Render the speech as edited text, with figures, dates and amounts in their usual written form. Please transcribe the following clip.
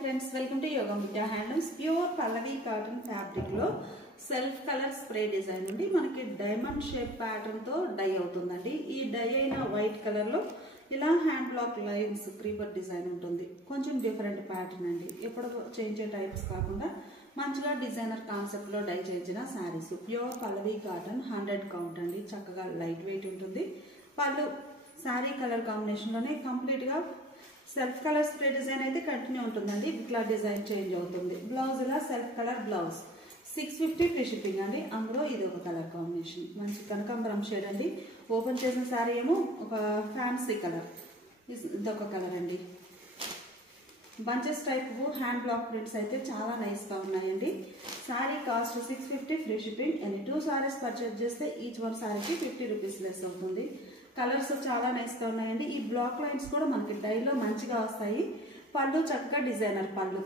Friends, welcome to yoga meetha handlooms. Pure Pallavi cotton fabric లో self colour spray design నుండి మనకి diamond shape pattern తో die అవుతుందండి. ఈ డై అయిన వైట్ కలర్ లో ఇలా hand black lines creeper design ఉంటుంది. కొంచెం డిఫరెంట్ ప్యాటర్న్ అండి. ఎప్పుడు చేంజ్ టైప్స్ కాకుండా మంచిగా డిజైనర్ కాన్సెప్ట్ లో డై చేయించిన శారీస్. ప్యూర్ పల్లవి కాటన్ 100 కౌంట్ అండి. చక్కగా లైట్ వెయిట్ ఉంటుంది. పళ్ళు శారీ కలర్ కాంబినేషన్ లోనే కంప్లీట్ గా సెల్ఫ్ కలర్ స్ప్రే డిజైన్ అయితే కంటిన్యూ ఉంటుందండి. ఇట్లా డిజైన్ చేంజ్ అవుతుంది. బ్లౌజ్ ఇలా self colour blouse 650 free shipping అండి. అందులో ఇది ఒక కలర్ కాంబినేషన్, మంచి కనకాంబరం షేడ్ అండి. ఓపెన్ చేసిన శారీ ఏమో ఒక ఫ్యాన్సీ కలర్, ఇదొక కలర్ అండి. Bunches type hand block prints అయితే చాలా నైస్ గా ఉన్నాయండి. Sari cost 650 free shipping. Any 2 saris purchase చేస్తే ఈచ్ వన్ శారీకి 50 రూపీస్ లెస్ అవుతుంది. కలర్స్ చాలా నైస్ గా ఉన్నాయండి. ఈ బ్లాక్ లైన్స్ కూడా మనకి డైలో మంచిగా వస్తాయి. పళ్ళు చక్కగా డిజైనర్ పళ్ళు.